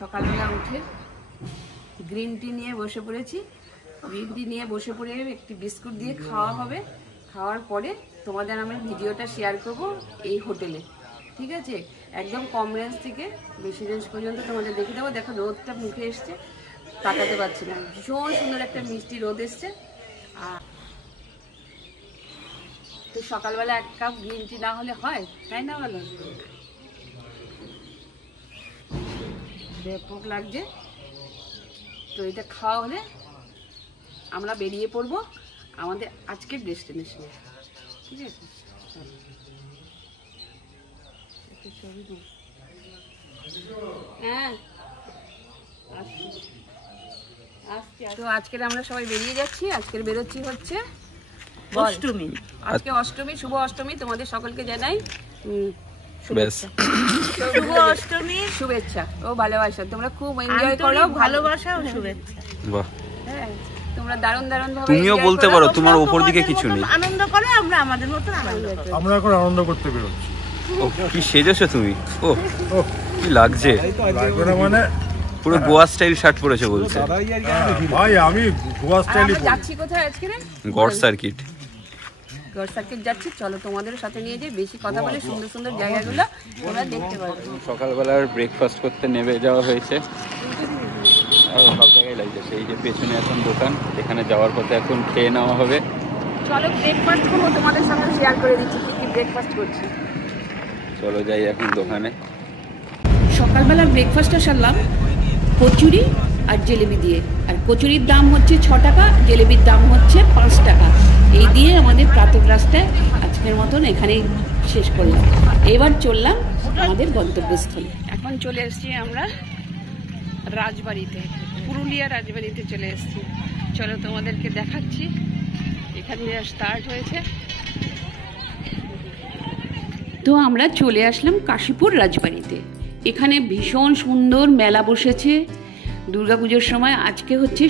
সকালবেলা উঠে green tea নিয়ে বসে পড়েছি। গ্রিন টি নিয়ে বসে পড়ে একটি বিস্কুট দিয়ে খাওয়া হবে। খাওয়ার পরে তোমাদের আমি ভিডিওটা শেয়ার করব এই হোটেলে, ঠিক আছে? একদম কম রেঞ্জ থেকে বেশি রেঞ্জ পর্যন্ত তোমাদের দেখে দেবো। দেখো রোদটা মুখে এসছে, তাকাতে পারছি না। ভীষণ সুন্দর একটা মিষ্টি রোদ এসছে। আর তো সকালবেলা এক কাপ গ্রিন টি না হলে হয়, তাই না? বলো, ব্যাপক লাগছে। তো এটা খাওয়া হলে আমরা বেরিয়ে পড়বো আমাদের আজকের ডেস্টিনেশনে, ঠিক আছে? হ্যাঁ, তো আজকের আমরা সবাই বেরিয়ে যাচ্ছি। আজকের বেরোচ্ছি হচ্ছে অষ্টমী। আজকে অষ্টমী, শুভ অষ্টমী। তোমাদের সকলকে জানাই শুভ অষ্টমী শুভেচ্ছা ও ভালোবাসা। তোমরা খুব এনজয় করো, ভালোবাসা ও শুভেচ্ছা। বাহ, হ্যাঁ, তোমরা দারুণ দারুণ ভাবে তুমিও বলতে পারো, তোমার উপর দিকে কিছু নেই। আনন্দ করো, আমরা আমাদের মতন আনন্দ করি। আমরা এখন আনন্দ করতে বেরোচ্ছি। ও কি সেজেছো তুমি! ও কি লাগছে! মানে পুরো গোয়া স্টাইল শার্ট পরেছো বলছে। ভাই আমি গোয়া স্টাইলই পরি। যাচ্ছি কোথায় আজকে? God circuit. গড সার্কিট যাচ্ছি। চলো তোমাদের সাথে নিয়ে যাই, বেশি কথা বলে সুন্দর সুন্দর জায়গাগুলো তোমরা দেখতে পারবে। সকালবেলার ব্রেকফাস্ট করতে নেমে যাওয়া হয়েছে। সব জায়গায় লাগছে। সেই যে পেছনে এখন দোকান, এখানে যাওয়ার পথে এখন খেয়ে নেওয়া হবে। চলো ব্রেকফাস্ট করবো, তোমাদের সঙ্গে শেয়ার করে দিচ্ছি কি কি ব্রেকফাস্ট করছি। চলো যাই এখন দোকানে। সকালবেলার ব্রেকফাস্টটা সারলাম কচুরি আর জিলেবি দিয়ে। আর কচুরির দাম হচ্ছে 6 টাকা, জিলেবির দাম হচ্ছে 5 টাকা। এই দিয়ে আমাদের প্রাতঃরাশটা আজকের মতন এখানেই শেষ করলাম। এবার চললাম আমাদের গন্তব্যস্থলে। এখন চলে এসেছি আমরা রাজবাড়িতে, পুরুলিয়া রাজবাড়িতে চলে এসেছি। চলো তোমাদেরকে দেখাচ্ছি। এখান থেকে স্টার্ট হয়েছে। তো আমরা চলে আসলাম কাশীপুর রাজবাড়িতে। এখানে ভীষণ সুন্দর মেলা বসেছে দুর্গাপুজোর সময়। আজকে হচ্ছে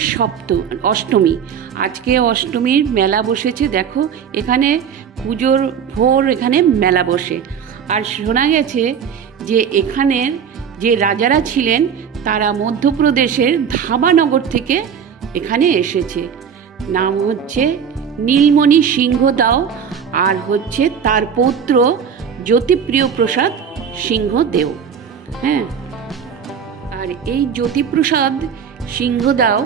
অষ্টমী। আজকে অষ্টমীর মেলা বসেছে। দেখো এখানে পুজোর ভোর এখানে মেলা বসে। আর শোনা গেছে যে এখানের যে রাজারা ছিলেন তারা মধ্যপ্রদেশের ধামানগর থেকে এখানে এসেছে। নাম হচ্ছে নীলমণি সিংহদাও আর হচ্ছে তার পৌত্র জ্যোতিপ্রিয় প্রসাদ সিংহদেও। হ্যাঁ, আর এই জ্যোতিপ্রসাদ সিংহদাও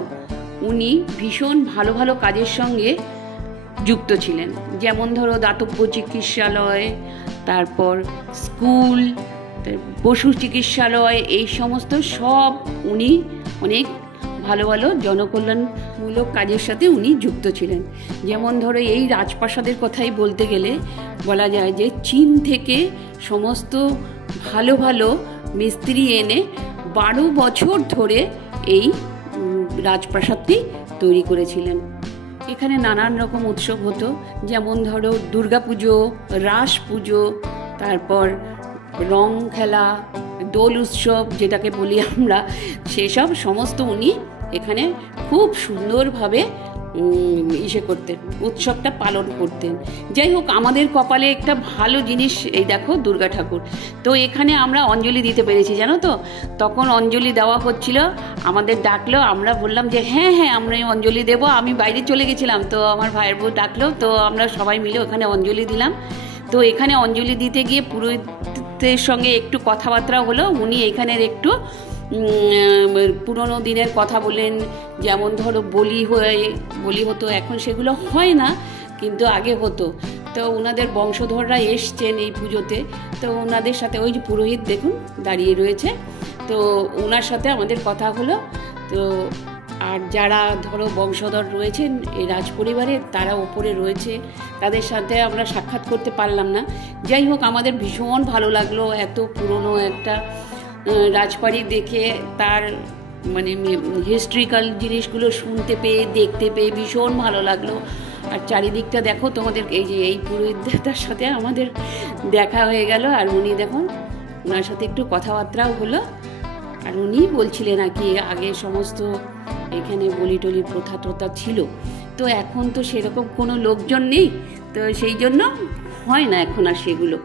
উনি ভীষণ ভালো ভালো কাজের সঙ্গে যুক্ত ছিলেন। যেমন ধরো দাতব্য চিকিৎসালয়, তারপর স্কুল, পশু চিকিৎসালয়, এই সমস্ত সব উনি অনেক ভালো ভালো জনকল্যাণমূলক কাজের সাথে উনি যুক্ত ছিলেন। যেমন ধরো এই রাজপ্রাসাদের কথাই বলতে গেলে বলা যায় যে চীন থেকে সমস্ত ভালো ভালো মিস্ত্রি এনে 12 বছর ধরে এই রাজপ্রাসাদটি তৈরি করেছিলেন। এখানে নানান রকম উৎসব হতো, যেমন ধরো দুর্গাপুজো, রাস পুজো, তারপর রং খেলা, দোল উৎসব যেটাকে বলি আমরা, সেসব সমস্ত উনি এখানে খুব সুন্দরভাবে করতেন, উৎসবটা পালন করতেন। যাই হোক, আমাদের কপালে একটা ভালো জিনিস, এই দেখো দুর্গা ঠাকুর। তো এখানে আমরা অঞ্জলি দিতে পেরেছি, জানো তো। তখন অঞ্জলি দেওয়া হচ্ছিল, আমাদের ডাকলো, আমরা বললাম যে হ্যাঁ হ্যাঁ আমরা অঞ্জলি দেব। আমি বাইরে চলে গেছিলাম, তো আমার ভাইয়ের বউ ডাকলো, তো আমরা সবাই মিলে ওখানে অঞ্জলি দিলাম। তো এখানে অঞ্জলি দিতে গিয়ে পুরোহিতের সঙ্গে একটু কথাবার্তা হলো। উনি এখানের একটু পুরনো দিনের কথা বলেন, যেমন ধরো বলি হতো, এখন সেগুলো হয় না, কিন্তু আগে হতো। তো ওনাদের বংশধররা এসছেন এই পুজোতে। তো ওনাদের সাথে ওই যে পুরোহিত দেখুন দাঁড়িয়ে রয়েছে, তো ওনার সাথে আমাদের কথা হলো। তো আর যারা ধরো বংশধর রয়েছেন এই রাজ পরিবারের, তারা ওপরে রয়েছে, তাদের সাথে আমরা সাক্ষাৎ করতে পারলাম না। যাই হোক, আমাদের ভীষণ ভালো লাগলো এত পুরনো একটা রাজবাড়ি দেখে, তার মানে হিস্ট্রিক্যাল জিনিসগুলো শুনতে পেয়ে, দেখতে পেয়ে ভীষণ ভালো লাগলো। আর চারিদিকটা দেখো তোমাদের, এই যে এই পুরোহিতটার সাথে আমাদের দেখা হয়ে গেল। আর উনি দেখুন, ওনার সাথে একটু কথাবার্তাও হলো। আর উনি বলছিলেন আর কি আগে সমস্ত এখানে বলি টলি প্রথা টথা ছিল, তো এখন তো সেরকম কোনো লোকজন নেই, তো সেই জন্য হয় না এখন আর সেগুলো।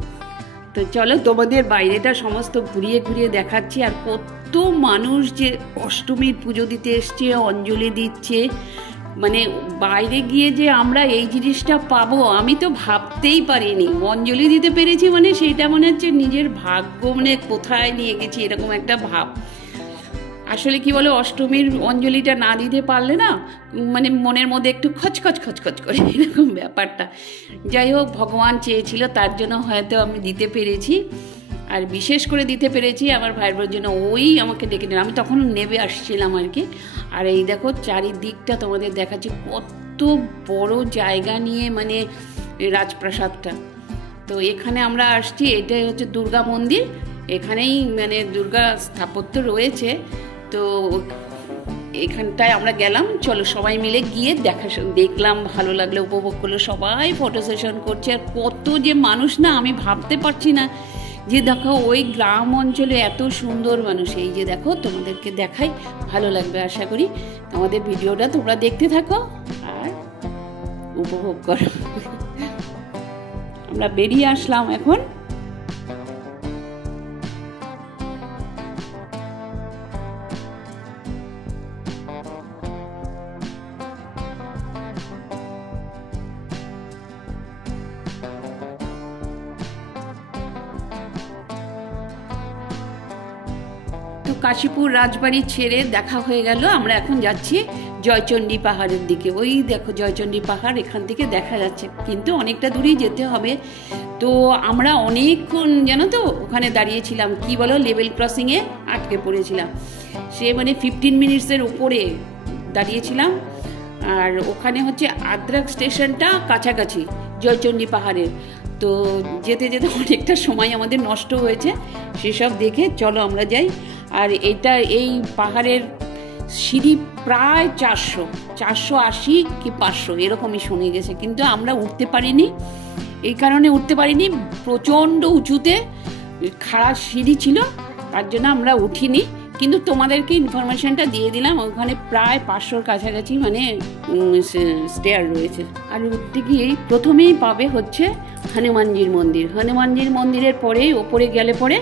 তো চলো তোমাদের বাইরেটা সমস্ত ঘুরিয়ে ঘুরিয়ে দেখাচ্ছি। আর কত মানুষ যে অষ্টমীর পুজো দিতে এসছে, অঞ্জলি দিচ্ছে, মানে বাইরে গিয়ে যে আমরা এই জিনিসটা পাবো আমি তো ভাবতেই পারিনি। অঞ্জলি দিতে পেরেছি মানে সেইটা মনে হচ্ছে নিজের ভাগ্য মানে কোথায় নিয়ে গেছি এরকম একটা ভাব। আসলে কি বলো, অষ্টমীর অঞ্জলিটা না দিতে পারলে না মানে মনের মধ্যে একটু খচখচ খচখচ করে এরকম ব্যাপারটা। যাই হোক, ভগবান চেয়েছিল তার জন্য হয়তো আমি দিতে পেরেছি। আর বিশেষ করে দিতে পেরেছি আমার ভাইয়ের জন্য, ওই আমাকে ডেকে নিল, আমি তখন নেবে আসছিলাম আর কি। আর এই দেখো চারিদিকটা তোমাদের দেখাচ্ছি, কত বড় জায়গা নিয়ে মানে রাজপ্রাসাদটা। তো এখানে আমরা আসছি, এটাই হচ্ছে দুর্গা মন্দির, এখানেই মানে দুর্গা স্থাপত্য রয়েছে। তো এখানটায় আমরা গেলাম, চলো সবাই মিলে গিয়ে দেখলাম, ভালো লাগলো, উপভোগ করলো, সবাই ফটো সেশন করছে। আর কত যে মানুষ না, আমি ভাবতে পারছি না যে দেখো ওই গ্রাম অঞ্চলে এত সুন্দর মানুষ। এই যে দেখো তোমাদেরকে দেখাই, ভালো লাগবে আশা করি। আমাদের ভিডিওটা তোমরা দেখতে থাকো আর উপভোগ করো। আমরা বেরিয়ে আসলাম এখন। তো কাশীপুর রাজবাড়ি ছেড়ে দেখা হয়ে গেল, আমরা এখন যাচ্ছি জয়চণ্ডী পাহাড়ের দিকে। ওই দেখো জয়চণ্ডী পাহাড় এখান থেকে দেখা যাচ্ছে, কিন্তু অনেকটা দূরেই যেতে হবে। তো আমরা অনেকক্ষণ জানো তো ওখানে দাঁড়িয়েছিলাম, কি বলো, লেভেল ক্রসিংয়ে আটকে পড়েছিলাম। সে মানে 15 মিনিটসের উপরে দাঁড়িয়েছিলাম। আর ওখানে হচ্ছে আদ্রাক স্টেশনটা কাছাকাছি জয়চণ্ডী পাহাড়ের। তো যেতে যেতে অনেকটা সময় আমাদের নষ্ট হয়েছে, সেসব দেখে চলো আমরা যাই। আর এটা এই পাহাড়ের সিঁড়ি প্রায় 480 কি 500 এরকমই শুনে গেছে, কিন্তু আমরা উঠতে পারিনি। এই কারণে উঠতে পারিনি, প্রচণ্ড উঁচুতে খাড়া সিঁড়ি ছিল, তার জন্য আমরা উঠিনি। কিন্তু তোমাদেরকে ইনফরমেশনটা দিয়ে দিলাম, ওখানে প্রায় 500-র কাছাকাছি মানে স্টেয়ার রয়েছে। আর উঠতে গিয়ে প্রথমেই পাবে হচ্ছে হনুমানজির মন্দির। হনুমানজির মন্দিরের পরেই ওপরে গেলে পরে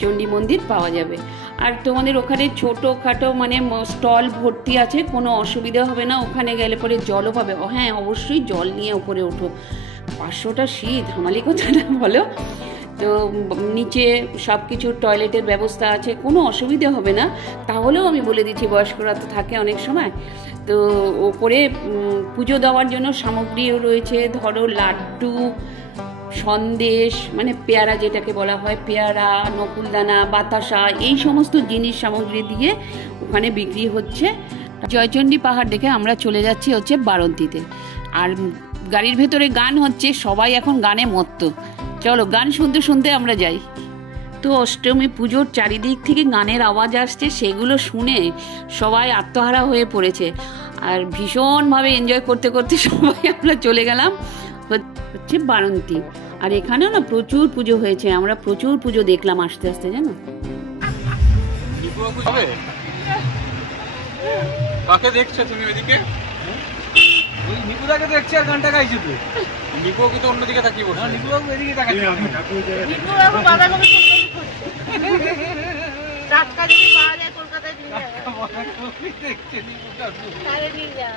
চণ্ডী মন্দির পাওয়া যাবে। আর তোমাদের ওখানে ছোটোখাটো মানে স্টল ভর্তি আছে, কোনো অসুবিধা হবে না। ওখানে গেলে পরে জলও পাবে। হ্যাঁ, অবশ্যই জল নিয়ে উপরে ওঠো, 500টা শীত হামালি কথাটা বলো। তো নিচে সব কিছু টয়লেটের ব্যবস্থা আছে, কোনো অসুবিধা হবে না। তাহলেও আমি বলে দিচ্ছি, বয়স্করা তো থাকে অনেক সময়। তো ওপরে পুজো দেওয়ার জন্য সামগ্রীও রয়েছে, ধরো লাড্ডু, সন্দেশ মানে পেয়ারা যেটাকে বলা হয়, পেয়ারা, নকুলদানা, বাতাসা, এই সমস্ত জিনিস সামগ্রী দিয়ে ওখানে বিক্রি হচ্ছে। জয়চণ্ডী পাহাড় দেখে আমরা চলে যাচ্ছি হচ্ছে বারন্তীতে। আর গাড়ির ভেতরে গান হচ্ছে, সবাই এখন গানে মত্ত। চলো গান শুনতে শুনতে আমরা যাই। তো অষ্টমী পুজোর চারিদিক থেকে গানের আওয়াজ আসছে, সেগুলো শুনে সবাই আত্মহারা হয়ে পড়েছে। আর ভীষণভাবে এনজয় করতে করতে সবাই আমরা চলে গেলাম হচ্ছে বারন্তী। আর এখানেও না প্রচুর পুজো হয়েছে, আমরা প্রচুর পুজো দেখলাম আস্তে আস্তে, জানো। কাকে দেখছো তুমি ওইদিকে? ওই নিকুদাকে দেখছি আর গানটা গাইছে তো। নিকু কিন্তু অন্যদিকে তাকিয়ে বসে। নিকু বাবু এদিকে তাকাচ্ছে। নিকু বাবু বাঁধাকপি ফুলকপি খুঁজছে। টাটকা যদি পাওয়া যায় কলকাতায় নিয়ে যাবে। বাঁধাকপি দেখছে নিকু কাকু। তাহলে নিয়ে যা।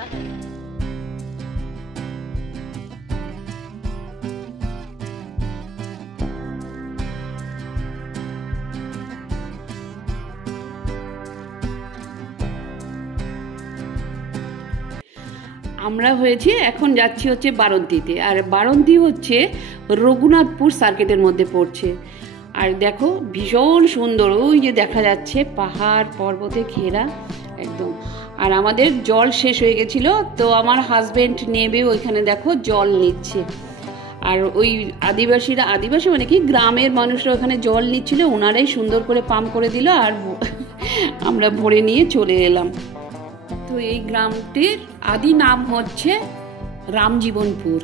আমরা হয়েছি এখন যাচ্ছি হচ্ছে বারন্তীতে। আর বারন্তী হচ্ছে রঘুনাথপুর সার্কিটের মধ্যে পড়ছে। আর দেখো ভীষণ সুন্দর, ওই যে দেখা যাচ্ছে পাহাড় পর্বতে ঘেরা একদম। আর আমাদের জল শেষ হয়ে গেছিল, তো আমার হাজবেন্ড নেবে ওইখানে দেখো জল নিচ্ছে। আর ওই আদিবাসী মানে কি গ্রামের মানুষরা ওখানে জল নিচ্ছিল, ওনারাই সুন্দর করে পাম্প করে দিল, আর আমরা ভরে নিয়ে চলে এলাম। তো এই গ্রামটির আদি নাম হচ্ছে রামজীবনপুর।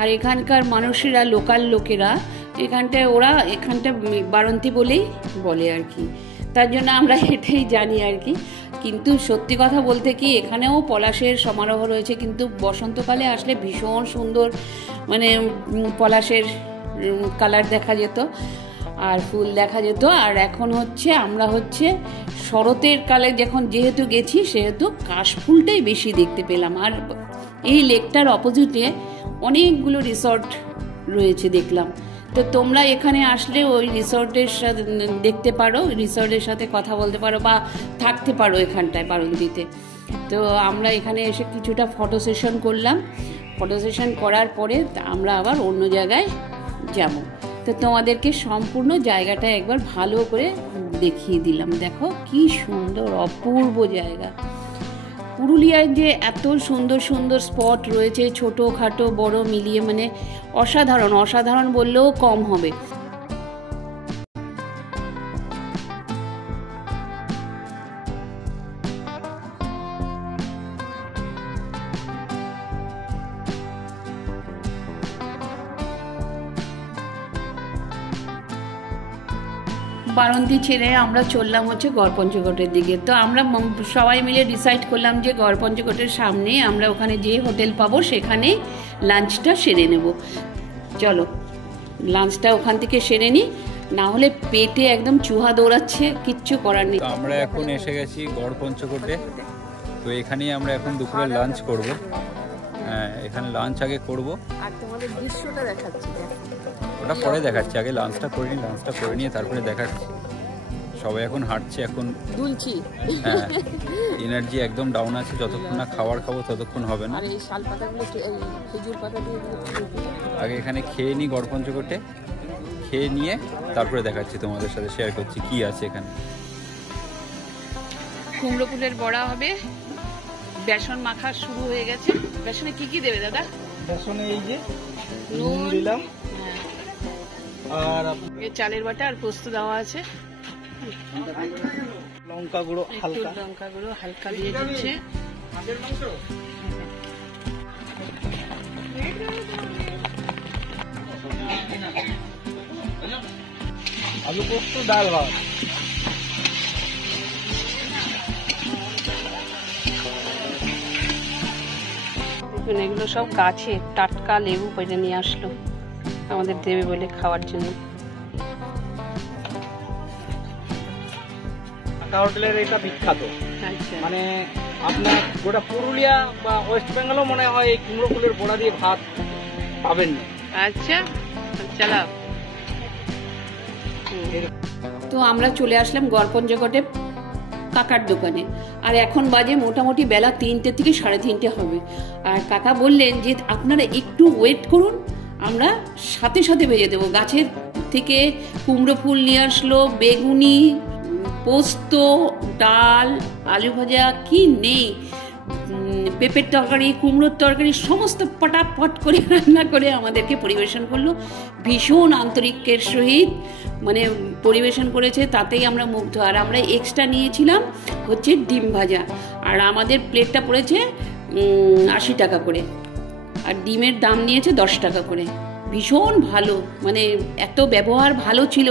আর এখানকার মানুষেরা, লোকাল লোকেরা এখানটায় বারন্তী বলেই বলে আর কি, তার জন্য আমরা এটাই জানি আর কি। কিন্তু সত্যি কথা বলতে কি, এখানেও পলাশের সমারোহ রয়েছে, কিন্তু বসন্তকালে আসলে ভীষণ সুন্দর মানে পলাশের কালার দেখা যেত। আর ফুল দেখা যেত। আর এখন হচ্ছে আমরা হচ্ছে শরতের কালে যখন যেহেতু গেছি সেহেতু কাশফুলটাই বেশি দেখতে পেলাম। আর এই লেকটার অপোজিটে অনেকগুলো রিসর্ট রয়েছে দেখলাম। তো তোমরা এখানে আসলে ওই রিসর্টের সাথে দেখতে পারো, রিসর্টের সাথে কথা বলতে পারো বা থাকতে পারো এখানটায় বারন্দিতে। তো আমরা এখানে এসে কিছুটা ফটো সেশন করলাম। ফটো সেশন করার পরে আমরা আবার অন্য জায়গায় যাব। তো তোমাদেরকে সম্পূর্ণ জায়গাটা একবার ভালো করে দেখিয়ে দিলাম। দেখো কি সুন্দর অপূর্ব জায়গা। পুরুলিয়ায় যে এত সুন্দর সুন্দর স্পট রয়েছে, ছোটোখাটো বড় মিলিয়ে, মানে অসাধারণ, অসাধারণ বললেও কম হবে। বারন্তি ছেড়ে আমরা চললাম হচ্ছে গড়পঞ্চকোটের দিকে। তো আমরা সবাই মিলে ডিসাইড করলাম যে গড়পঞ্চকোটের সামনে আমরা ওখানে যে হোটেল পাবো সেখানে লাঞ্চটা সেরে নেব। চলো লাঞ্চটা ওখান থেকে সেরে নিই, না হলে পেটে একদম চুহা দৌড়াচ্ছে, কিচ্ছু করার নেই। আমরা এখন এসে গেছি গড়পঞ্চকোটে। তো এখানেই আমরা এখন দুপুরে লাঞ্চ করব। হ্যাঁ, এখানে লাঞ্চ আগে করব, আর তোমাদের দৃশ্যটা দেখাচ্ছি। ওটা পরে দেখাচ্ছি, আগে লাঞ্চটা করে নিই। লাঞ্চটা করে নিয়ে তারপরে দেখাচ্ছি। সবাই এখন হাঁটছে, এখন দুলছি। হ্যাঁ, এনার্জি একদম ডাউন আছে। যতক্ষণ না খাবার খাবো ততক্ষণ হবে না। আর এই শাল পাতাগুলো, এই খেজুর পাতা দিয়ে আগে এখানে খেয়ে নিই গড়পঞ্চকোটে, খেয়ে নিয়ে তারপরে দেখাচ্ছি, তোমাদের সাথে শেয়ার করছি কি আছে এখানে। কুমড়ো ফুলের বড়া হবে, বেসন মাখা শুরু হয়ে গেছে। বেসনে কি কি দেবে দাদা? বেসনে এই যে নুন দিলাম, আর চালের বাটা আর পোস্ত দেওয়া আছে। লঙ্কা গুঁড়ো হালকা, লঙ্কা গুঁড়ো হালকা দিয়ে দিচ্ছে। আলু পোস্ত, ডাল ভাত। এগুলো সব গাছে টাটকা লেবু পেড়ে নিয়ে আসলো আমাদের দেবে বলে খাওয়ার জন্য। হোটেলের এটা বিখ্যাত, আচ্ছা, মানে আপনার গোটা পুরুলিয়া বা ওয়েস্ট বেঙ্গলও মনে হয় এই কুমড়ো ফুলের বড়া দিয়ে ভাত পাবেন না। আচ্ছা চালাও। তো আমরা চলে আসলাম গড়পঞ্চকোটে কাকার দোকানে। আর এখন বাজে মোটামুটি বেলা 3টে থেকে 3:30 হবে। আর কাকা বললেন যে আপনারা একটু ওয়েট করুন, আমরা সাথে সাথে ভেজে দেবো। গাছের থেকে কুমড়ো ফুল নিয়ে আসলো, বেগুনি, পোস্ত, ডাল, আলু ভাজা, কি নেই, পেঁপের তরকারি, কুমড়োর তরকারি, সমস্ত পটাপট করে রান্না করে আমাদেরকে পরিবেশন করলো। ভীষণ আন্তরিকের সহিত মানে পরিবেশন করেছে, তাতেই আমরা মুগ্ধ। আর আমরা এক্সট্রা নিয়েছিলাম হচ্ছে ডিম ভাজা, আর আমাদের প্লেটটা পড়েছে 80 টাকা করে, আর ডিমের দাম নিয়েছে 10 টাকা করে। ভীষণ ভালো, মানে এত ব্যবহার ভালো ছিল।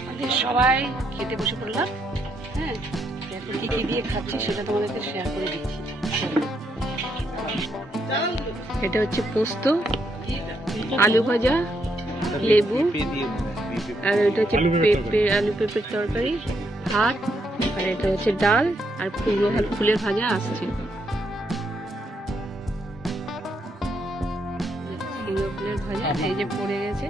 আমাদের সবাই খেতে বসে পড়লাম। হ্যাঁ, এখন কি কি দিয়ে খাচ্ছি সেটা তোমাদেরকে শেয়ার করে দিচ্ছি। এটা হচ্ছে পোস্ত, আলু ভাজা, লেবু, আর এটা হচ্ছে পেঁপে, আলু পেঁপের তরকারি, ভাত, আর এটা হচ্ছে ডাল, আর কুমড়ো ফুলের ভাজা আসছে। কুমড়ো ফুলের ভাজা এই যে পড়ে গেছে।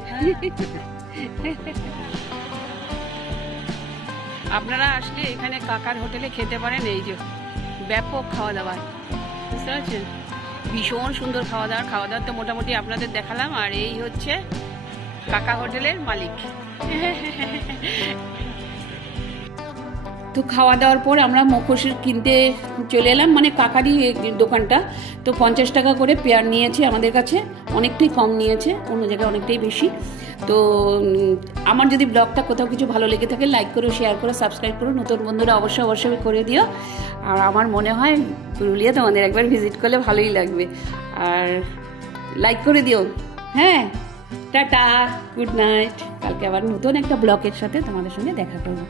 আপনারা আসলে এখানে কাকার হোটেলে খেতে পারেন। এই যে ব্যাপক খাওয়া দাওয়া, বুঝতে পারছেন? ভীষণ সুন্দর খাওয়া দাওয়া তো মোটামুটি আপনাদের দেখালাম। আর এই হচ্ছে কাকা হোটেলের মালিক। তো খাওয়া দাওয়ার পর আমরা মুখোশের কিনতে চলে এলাম, মানে কাকারই দোকানটা। তো 50 টাকা করে পেয়ার নিয়েছে আমাদের কাছে, অনেকটাই কম নিয়েছে, অন্য জায়গায় অনেকটাই বেশি। তো আমার যদি ব্লগটা কোথাও কিছু ভালো লেগে থাকে লাইক করো, শেয়ার করো, সাবস্ক্রাইব করো। নতুন বন্ধুরা অবশ্যই করে দিও। আর আমার মনে হয় পুরুলিয়া তোমাদের একবার ভিজিট করলে ভালোই লাগবে। আর লাইক করে দিও। হ্যাঁ, টাটা, গুড নাইট। কালকে আবার নতুন একটা ব্লগের সাথে তোমাদের সঙ্গে দেখা করবো।